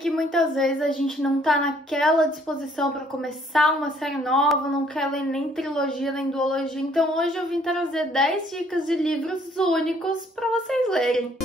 que muitas vezes a gente não tá naquela disposição pra começar uma série nova, não quer ler nem trilogia, nem duologia. Então hoje eu vim trazer 10 dicas de livros únicos pra vocês lerem.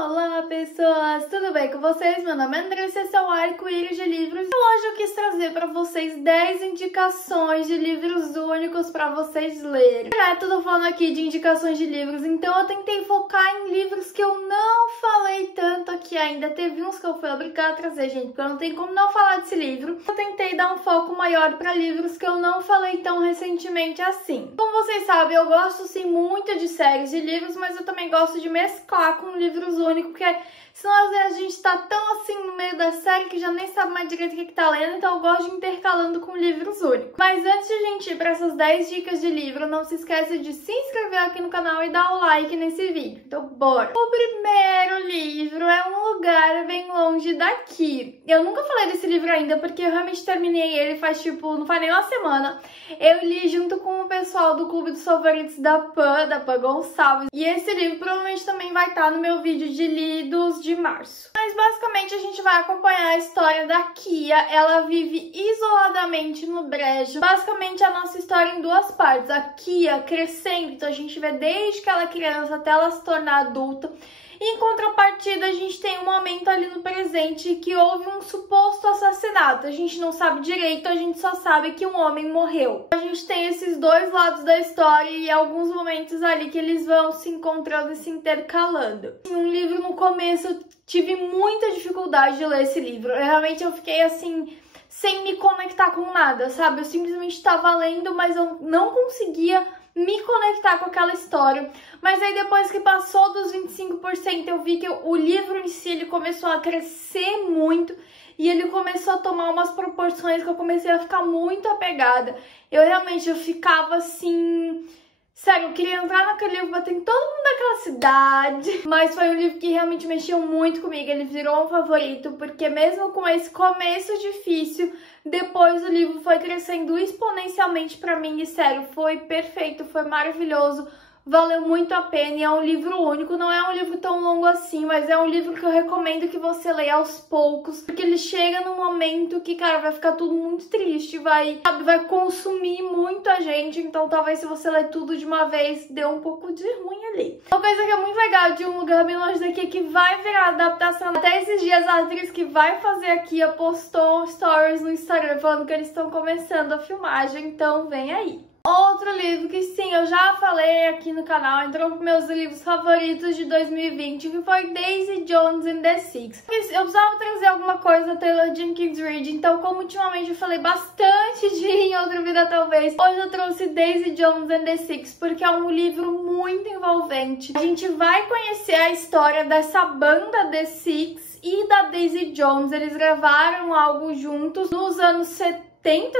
Olá pessoas, tudo bem com vocês? Meu nome é Andressa, esse é o Arco-Íris de Livros. Hoje eu quis trazer para vocês 10 indicações de livros únicos para vocês lerem. Eu tô falando aqui de indicações de livros, então eu tentei focar em livros que eu não falei tanto aqui ainda. Teve uns que eu fui obrigada a trazer, gente, porque eu não tenho como não falar desse livro. Eu tentei dar um foco maior para livros que eu não falei tão recentemente assim. Como vocês sabem, eu gosto sim muito de séries de livros, mas eu também gosto de mesclar com livros únicos, porque senão às vezes a gente tá tão assim no meio da série que já nem sabe mais direito o que tá lendo, então eu gosto de intercalando com livros únicos. Mas antes de a gente ir para essas 10 dicas de livro, não se esqueça de se inscrever aqui no canal e dar o like nesse vídeo. Então bora! O primeiro livro é Um Lugar Bem Longe Daqui. Eu nunca falei desse livro ainda, porque eu realmente terminei ele faz não faz nem uma semana. Eu li junto com o pessoal do Clube dos Favoritos da Pan Gonçalves. E esse livro provavelmente também vai estar no meu vídeo de lidos de março. Mas basicamente a gente vai acompanhar a história da Kia. Ela vive isoladamente no brejo. Basicamente a nossa história em duas partes. A Kia crescendo, então a gente vê desde que ela é criança até ela se tornar adulta. Em contrapartida, a gente tem um momento ali no presente que houve um suposto assassinato. A gente não sabe direito, a gente só sabe que um homem morreu. A gente tem esses dois lados da história e alguns momentos ali que eles vão se encontrando e se intercalando. Um livro no começo eu tive muita dificuldade de ler esse livro. Eu fiquei assim, sem me conectar com nada, sabe? Eu simplesmente estava lendo, mas eu não conseguia me conectar com aquela história. Mas aí depois que passou dos 25%, eu vi que o livro em si ele começou a crescer muito e ele começou a tomar umas proporções que eu comecei a ficar muito apegada. Eu ficava assim... Sério, eu queria entrar naquele livro, bater em todo mundo daquela cidade. Mas foi um livro que realmente mexeu muito comigo. Ele virou um favorito, porque mesmo com esse começo difícil, depois o livro foi crescendo exponencialmente pra mim. E sério, foi perfeito, foi maravilhoso. Valeu muito a pena e é um livro único, não é um livro tão longo assim, mas é um livro que eu recomendo que você leia aos poucos, porque ele chega num momento que, cara, vai ficar tudo muito triste, vai consumir muito a gente, então talvez se você ler tudo de uma vez, dê um pouco de ruim ali. Uma coisa que é muito legal de Um Lugar Bem Longe Daqui é que vai virar adaptação. Até esses dias a atriz que vai fazer aqui postou stories no Instagram falando que eles estão começando a filmagem, então vem aí. Outro livro que sim, eu já falei aqui no canal, entrou nos meus livros favoritos de 2020, que foi Daisy Jones and the Six. Eu precisava trazer alguma coisa da Taylor Jenkins Reid, então como ultimamente eu falei bastante de Em Outra Vida Talvez, hoje eu trouxe Daisy Jones and the Six, porque é um livro muito envolvente. A gente vai conhecer a história dessa banda The Six e da Daisy Jones. Eles gravaram algo juntos nos anos 70,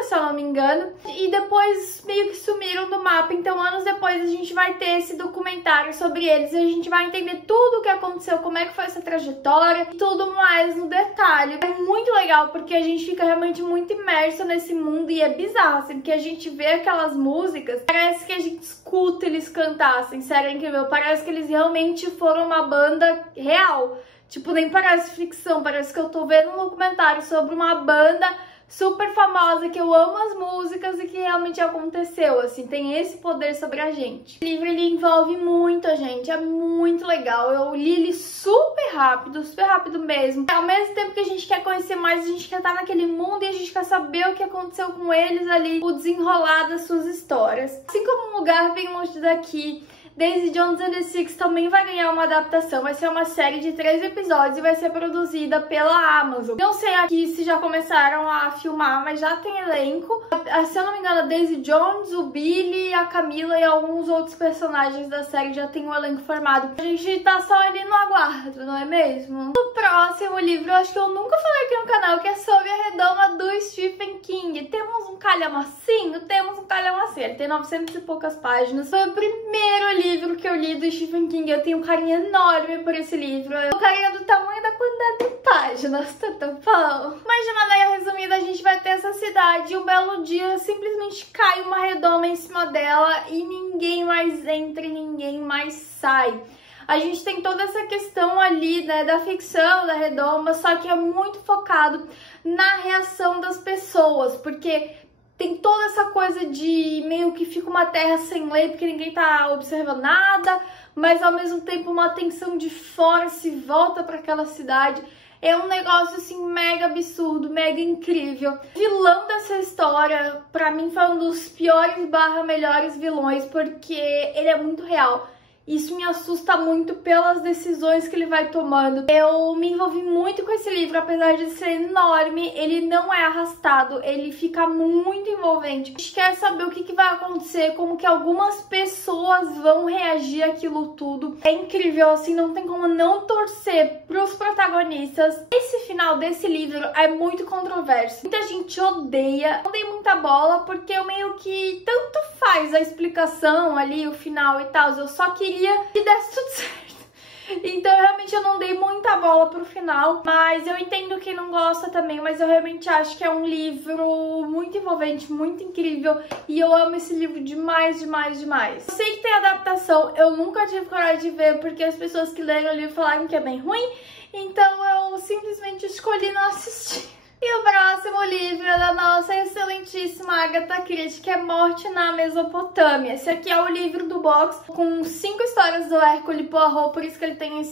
se eu não me engano, e depois meio que sumiram do mapa. Então anos depois a gente vai ter esse documentário sobre eles e a gente vai entender tudo o que aconteceu, como é que foi essa trajetória e tudo mais no detalhe. É muito legal porque a gente fica realmente muito imerso nesse mundo e é bizarro, assim, porque a gente vê aquelas músicas, parece que a gente escuta eles cantassem, sério, é incrível, parece que eles realmente foram uma banda real, tipo, nem parece ficção, parece que eu tô vendo um documentário sobre uma banda super famosa, que eu amo as músicas e que realmente aconteceu, assim, tem esse poder sobre a gente. O livro, ele envolve muito a gente, é muito legal, eu li ele super rápido mesmo. Ao mesmo tempo que a gente quer conhecer mais, a gente quer estar naquele mundo e a gente quer saber o que aconteceu com eles ali, o desenrolar das suas histórias. Assim como Um Lugar Bem Longe Daqui, Daisy Jones and the Six também vai ganhar uma adaptação, vai ser uma série de 3 episódios e vai ser produzida pela Amazon. Não sei aqui se já começaram a filmar, mas já tem elenco. Se eu não me engano, a Daisy Jones, o Billy, a Camila e alguns outros personagens da série já tem um elenco formado. A gente tá só ali no aguardo, não é mesmo? O próximo livro, eu acho que eu nunca falei aqui no canal, que é sobre a redoma do Stephen King. Temos um calhamacinho? Temos um calhamacinho. Ele tem 900 e poucas páginas. Foi o primeiro livro que eu li do Stephen King. Eu tenho um carinho enorme por esse livro. O carinho do tamanho da quantidade de páginas, tá tão bom? Mas de maneira resumida, a gente vai ter essa cidade e um belo dia simplesmente cai uma redoma em cima dela e ninguém mais entra e ninguém mais sai. A gente tem toda essa questão ali, né, da ficção, da redoma, só que é muito focado na reação das pessoas, porque tem toda essa coisa de meio que fica uma terra sem lei, porque ninguém tá observando nada, mas ao mesmo tempo uma atenção de fora se volta para aquela cidade. É um negócio assim mega absurdo, mega incrível. O vilão dessa história, pra mim, foi um dos piores / melhores vilões, porque ele é muito real. Isso me assusta muito pelas decisões que ele vai tomando. Eu me envolvi muito com esse livro, apesar de ser enorme, ele não é arrastado, ele fica muito envolvente. A gente quer saber o que vai acontecer, como que algumas pessoas vão reagir àquilo tudo. É incrível, assim, não tem como não torcer pros protagonistas. Esse final desse livro é muito controverso. Muita gente odeia, não dei muita bola, porque eu meio que tanto faz a explicação ali, o final e tal, eu só queria que desse tudo certo. Então, realmente, eu não dei muita bola pro final, mas eu entendo quem não gosta também, mas eu realmente acho que é um livro muito envolvente, muito incrível, e eu amo esse livro demais, demais, demais. Eu sei que tem adaptação, eu nunca tive coragem de ver, porque as pessoas que leram o livro falaram que é bem ruim, então eu simplesmente escolhi não assistir. E o próximo livro é da nossa excelentíssima Agatha Christie, que é Morte na Mesopotâmia. Esse aqui é o livro do box com 5 histórias do Hercule Poirot, por isso que ele tem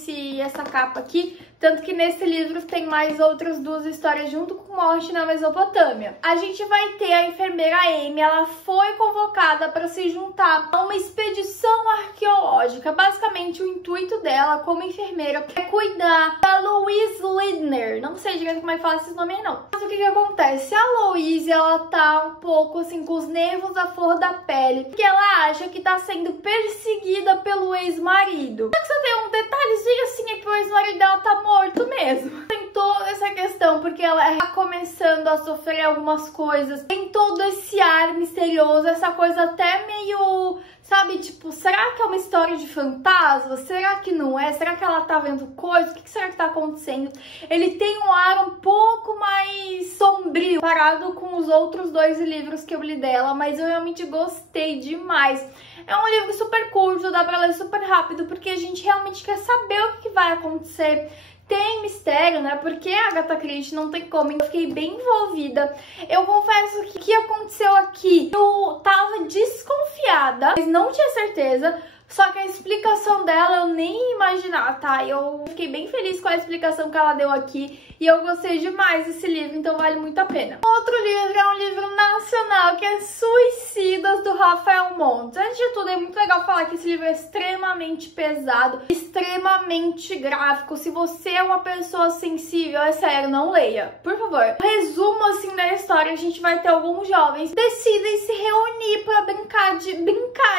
essa capa aqui. Tanto que nesse livro tem mais outras 2 histórias junto com Morte na Mesopotâmia. A gente vai ter a enfermeira Amy, ela foi convocada para se juntar a uma expedição arqueológica. Basicamente, o intuito dela como enfermeira é cuidar da Louise Lindner. Não sei direito como é que fala esse nome aí, não. Mas o que acontece? A Louise, ela tá um pouco assim com os nervos à flor da pele, porque ela acha que tá sendo perseguida pelo ex-marido. Só que só tem um detalhezinho assim, é que o ex-marido dela tá morto mesmo. Tem toda essa questão, porque ela tá começando a sofrer algumas coisas. Tem todo esse ar misterioso, essa coisa até meio, sabe, tipo, será que é uma história de fantasma? Será que não é? Será que ela tá vendo coisas? O que será que tá acontecendo? Ele tem um ar um pouco mais sombrio, comparado com os outros 2 livros que eu li dela, mas eu realmente gostei demais. É um livro super curto, dá pra ler super rápido, porque a gente realmente quer saber o que vai acontecer. Tem mistério, né? Porque a Agatha Christie não tem como. Eu fiquei bem envolvida. Eu confesso que o que aconteceu aqui, eu tava desconfiada, mas não tinha certeza. Só que a explicação dela eu nem imaginava, tá? Eu fiquei bem feliz com a explicação que ela deu aqui. E eu gostei demais desse livro, então vale muito a pena. Outro livro é um livro nacional, que é Suicidas, do Rafael Montes. Antes de tudo, é muito legal falar que esse livro é extremamente pesado, extremamente gráfico. Se você é uma pessoa sensível, é sério, não leia, por favor. Resumo, assim, da história, a gente vai ter alguns jovens que decidem se reunir pra brincar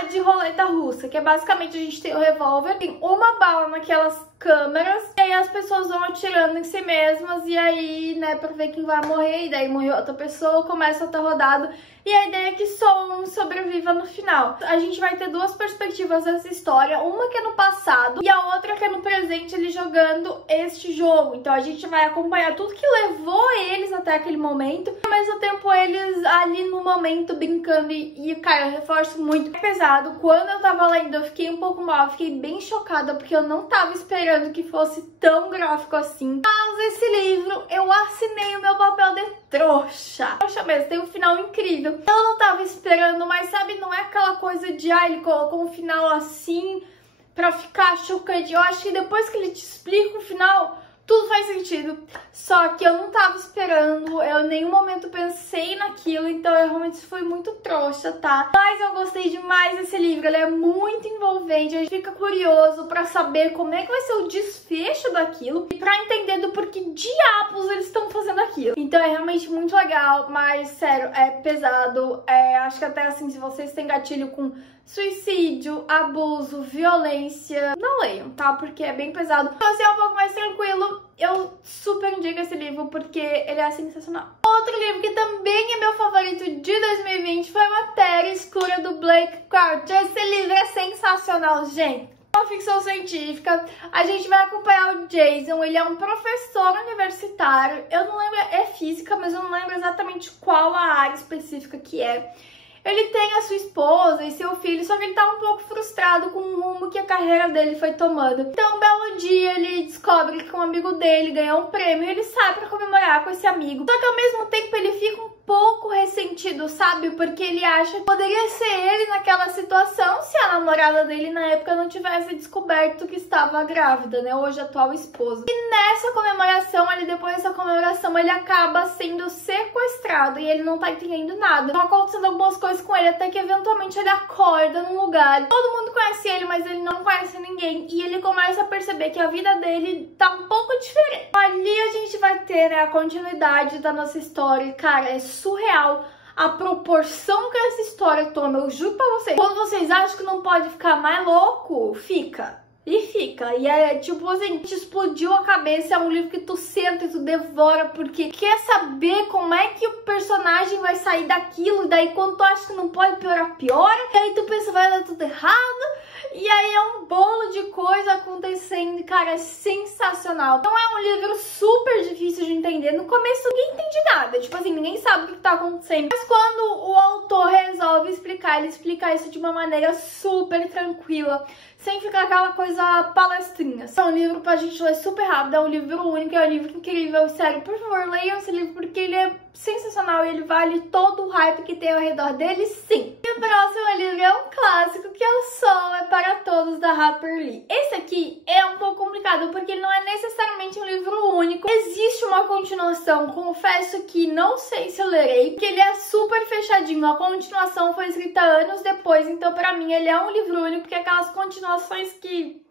de roleta russa, que é basicamente a gente tem o revólver, tem uma bala naquelas câmeras, e aí as pessoas vão atirando em si mesmas, e aí, né, pra ver quem vai morrer, e daí morreu outra pessoa, começa outra rodada, e a ideia é que só um sobreviva no final. A gente vai ter 2 perspectivas dessa história, uma que é no passado, e a outra que é no presente, ele jogando este jogo. Então a gente vai acompanhar tudo que levou eles até aquele momento, e ao mesmo tempo eles ali no momento brincando, e cara, eu reforço muito, é pesado. Quando eu tava lendo, eu fiquei um pouco mal, eu fiquei bem chocada, porque eu não tava esperando que fosse tão gráfico assim. Mas esse livro, eu assinei o meu papel de trouxa. Trouxa mesmo, tem um final incrível. Eu não tava esperando, mas sabe, não é aquela coisa de, ele colocou um final assim pra ficar chocante. Eu acho que depois que ele te explica o final, tudo faz sentido. Só que eu não tava esperando, eu em nenhum momento pensei naquilo, então eu realmente fui muito trouxa, tá? Mas eu gostei demais desse livro, ele é muito envolvente, a gente fica curioso pra saber como é que vai ser o desfecho daquilo e pra entender do porquê diabos eles estão fazendo aquilo. Então é realmente muito legal, mas sério, é pesado, acho que até assim, se vocês têm gatilho com suicídio, abuso, violência, não leiam, tá? Porque é bem pesado. Se você é um pouco mais tranquilo, eu super indico esse livro, porque ele é sensacional. Outro livro que também é meu favorito de 2020 foi Matéria Escura, do Blake Crouch. Esse livro é sensacional, gente. Uma ficção científica, a gente vai acompanhar o Jason, ele é um professor universitário, eu não lembro, é física, mas eu não lembro exatamente qual a área específica que é. Ele tem a sua esposa e seu filho, só que ele tá um pouco frustrado com o rumo que a carreira dele foi tomando. Então, um belo dia, ele descobre que um amigo dele ganhou um prêmio e ele sai pra comemorar com esse amigo. Só que ao mesmo tempo ele fica um pouco ressentido, sabe? Porque ele acha que poderia ser ele naquela situação se a namorada dele na época não tivesse descoberto que estava grávida, né? Hoje a atual esposa. E nessa comemoração, depois dessa comemoração, ele acaba sendo sequestrado e ele não tá entendendo nada. Estão acontecendo algumas coisas com ele, até que eventualmente ele acorda num lugar. Todo mundo conhece ele, mas ele não conhece ninguém. E ele começa a perceber que a vida dele tá um pouco diferente. Ali a gente vai ter, né, a continuidade da nossa história. Cara, é surreal a proporção que essa história toma. Eu juro pra vocês, quando vocês acham que não pode ficar mais louco, fica. E fica. E é tipo assim, te explodiu a cabeça. É um livro que tu senta e tu devora, porque quer saber como é que o personagem vai sair daquilo. E daí quando tu acha que não pode piorar, piora. E aí tu pensa, vai dar tudo errado. E aí é um bolo de coisa acontecendo. Cara, é sensacional. Então é um livro super difícil de entender. No começo ninguém entende nada. Tipo assim, ninguém sabe o que tá acontecendo. Mas quando o autor resolve explicar, ele explica isso de uma maneira super tranquila, sem ficar aquela coisa palestrinha. É um livro pra gente ler super rápido, é um livro único, é um livro incrível. Sério, por favor, leiam esse livro porque ele é sensacional e ele vale todo o hype que tem ao redor dele, sim. E o próximo livro é um clássico, que é O Sol é para Todos, da Harper Lee. Esse aqui é um pouco complicado porque ele não é necessariamente um livro único. Existe uma continuação, confesso que não sei se eu lerei, porque ele é super fechadinho. A continuação foi escrita anos depois, então pra mim ele é um livro único, porque aquelas continuações que...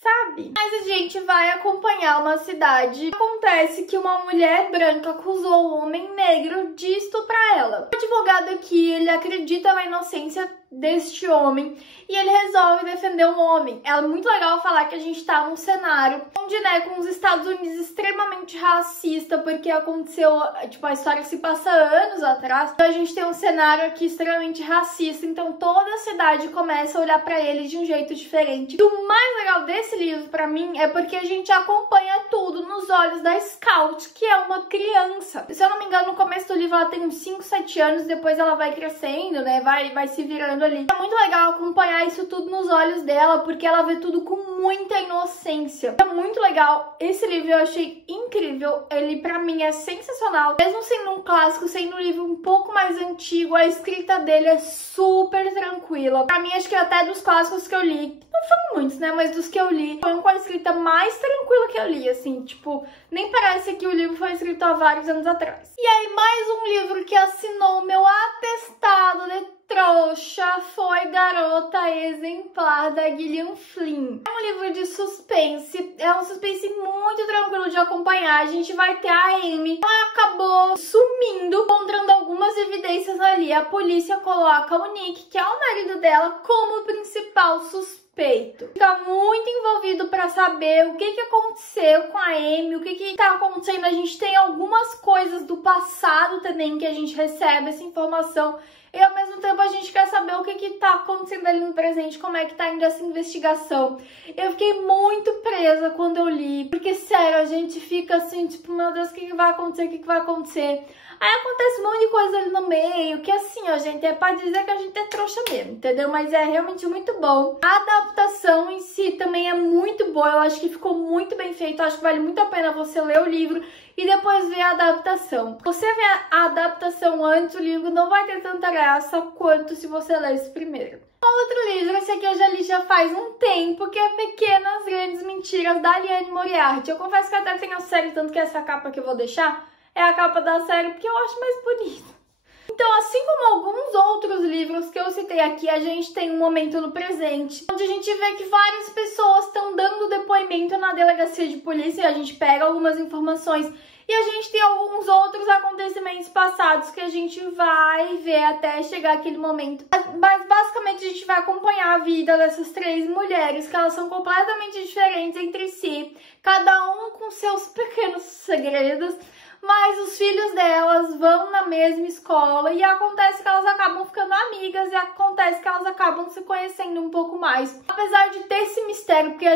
sabe? Mas a gente vai acompanhar uma cidade. Acontece que uma mulher branca acusou um homem negro de estuprar ela. O advogado aqui, ele acredita na inocência deste homem e ele resolve defender o homem. É muito legal falar que a gente tá num cenário onde, né, com os Estados Unidos extremamente racista, porque aconteceu, tipo, a história se passa anos atrás. Então a gente tem um cenário aqui extremamente racista, então toda a cidade começa a olhar pra ele de um jeito diferente. E o mais legal desse livro pra mim é porque a gente acompanha tudo nos olhos da Scout, que é uma criança. Se eu não me engano, no começo do livro ela tem uns 5, 7 anos, depois ela vai crescendo, né, vai se virando ali. É muito legal acompanhar isso tudo nos olhos dela, porque ela vê tudo com muita inocência. É muito legal. Esse livro eu achei incrível. Ele, pra mim, é sensacional. Mesmo sendo um clássico, sendo um livro um pouco mais antigo, a escrita dele é super tranquila. Pra mim, acho que até dos clássicos que eu li, não foram muitos, né, mas dos que eu li, foi um com a escrita mais tranquila que eu li, assim, tipo, nem parece que o livro foi escrito há vários anos atrás. E aí, mais um livro que assinou o meu atestado de trouxa foi Garota Exemplar, da Gillian Flynn. É um livro de suspense, é um suspense muito tranquilo de acompanhar. A gente vai ter a Amy, ela acabou sumindo, encontrando algumas evidências ali. A polícia coloca o Nick, que é o marido dela, como principal suspeito. Fica muito envolvido pra saber o que aconteceu com a Amy, o que tá acontecendo. A gente tem algumas coisas do passado também que a gente recebe essa informação. E ao mesmo tempo a gente quer saber o que tá acontecendo ali no presente, como é que tá indo essa investigação. Eu fiquei muito presa quando eu li, porque sério, a gente fica assim, tipo, meu Deus, o que vai acontecer, o que vai acontecer? Aí acontece um monte de coisa ali no meio, que assim, ó, gente, é pra dizer que a gente é trouxa mesmo, entendeu? Mas é realmente muito bom. A adaptação em si também é muito boa, eu acho que ficou muito bem feito, eu acho que vale muito a pena você ler o livro e depois ver a adaptação. Se você ver a adaptação antes do livro, não vai ter tanta graça quanto se você ler esse primeiro. Outro livro, esse aqui eu já li já faz um tempo, que é Pequenas Grandes Mentiras, da Liane Moriarty. Eu confesso que até tem a série, tanto que essa capa que eu vou deixar é a capa da série, porque eu acho mais bonita. Então, assim como alguns outros livros que eu citei aqui, a gente tem um momento no presente, onde a gente vê que várias pessoas estão dando depoimento na delegacia de polícia, a gente pega algumas informações e a gente tem alguns outros acontecimentos passados que a gente vai ver até chegar aquele momento. Mas basicamente a gente vai acompanhar a vida dessas 3 mulheres, que elas são completamente diferentes entre si, cada um com seus pequenos segredos, mas os filhos delas vão na mesma escola e acontece que elas acabam ficando amigas e acontece que elas acabam se conhecendo um pouco mais. Apesar de ter esse mistério, porque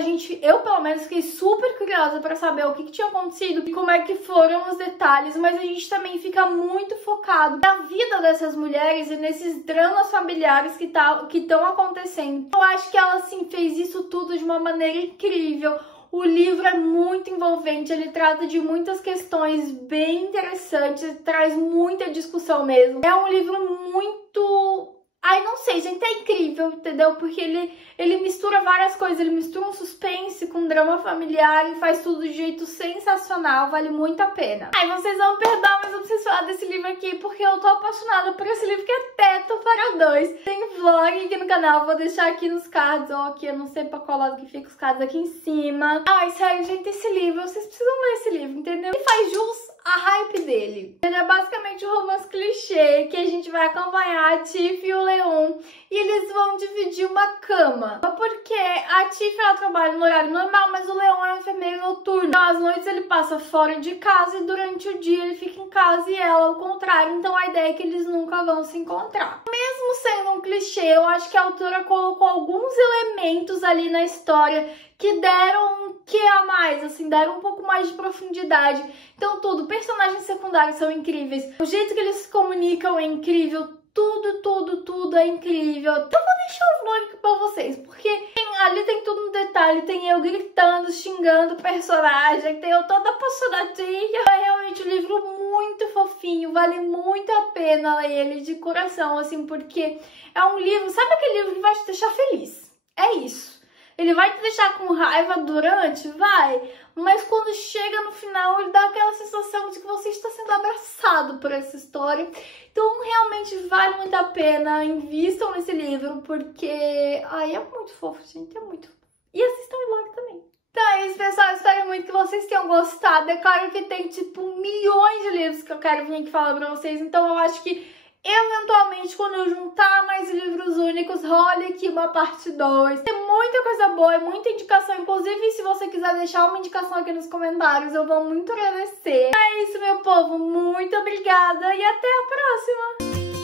eu pelo menos fiquei super curiosa pra saber o que tinha acontecido e como é que foram os detalhes, mas a gente também fica muito focado na vida dessas mulheres e nesses dramas familiares que estão acontecendo. Eu acho que ela, assim, fez isso tudo de uma maneira incrível. O livro é muito envolvente, ele trata de muitas questões bem interessantes, traz muita discussão mesmo. É um livro muito... Ai, não sei, gente, é incrível, entendeu? Porque ele mistura várias coisas, ele mistura um suspense com drama familiar e faz tudo de jeito sensacional, vale muito a pena. Ai, vocês vão perdoar, mas eu preciso falar desse livro aqui porque eu tô apaixonada por esse livro que é Teto para Dois. Tem vlog aqui no canal, vou deixar aqui nos cards, ou aqui, eu não sei pra qual lado que fica os cards, aqui em cima. Ai, sério, gente, esse livro, vocês precisam ler esse livro, entendeu? Ele faz jus a hype dele. Ele é basicamente um romance clichê que a gente vai acompanhar a Tiff e o Leon e eles vão dividir uma cama. Porque a Tiff, ela trabalha no horário normal, mas o Leon é um enfermeiro noturno. Então às noites ele passa fora de casa e durante o dia ele fica em casa e ela ao contrário. Então a ideia é que eles nunca vão se encontrar. Mesmo sendo um clichê, eu acho que a autora colocou alguns elementos ali na história que deram um quê a mais, assim, deram um pouco mais de profundidade. Então personagens secundários são incríveis, o jeito que eles se comunicam é incrível, tudo é incrível. Eu vou deixar o vlog aqui pra vocês, porque ali tem tudo no detalhe, tem eu gritando, xingando o personagem, tem eu toda apaixonadinha. É realmente um livro muito fofinho, vale muito a pena ler ele de coração, assim, porque é um livro, sabe aquele livro que vai te deixar feliz? É isso. Ele vai te deixar com raiva durante? Vai. Mas quando chega no final, ele dá aquela sensação de que você está sendo abraçado por essa história. Então, realmente vale muito a pena. Invistam nesse livro, porque... Ai, é muito fofo, gente. É muito fofo. E assistam o vlog também. Então é isso, pessoal. Espero muito que vocês tenham gostado. É claro que tem, tipo, milhões de livros que eu quero vir aqui falar pra vocês. Então, eu acho que eventualmente, quando eu juntar mais livros únicos, role aqui uma parte 2. Tem muita coisa boa, muita indicação. Inclusive, se você quiser deixar uma indicação aqui nos comentários, eu vou muito agradecer. É isso, meu povo. Muito obrigada e até a próxima!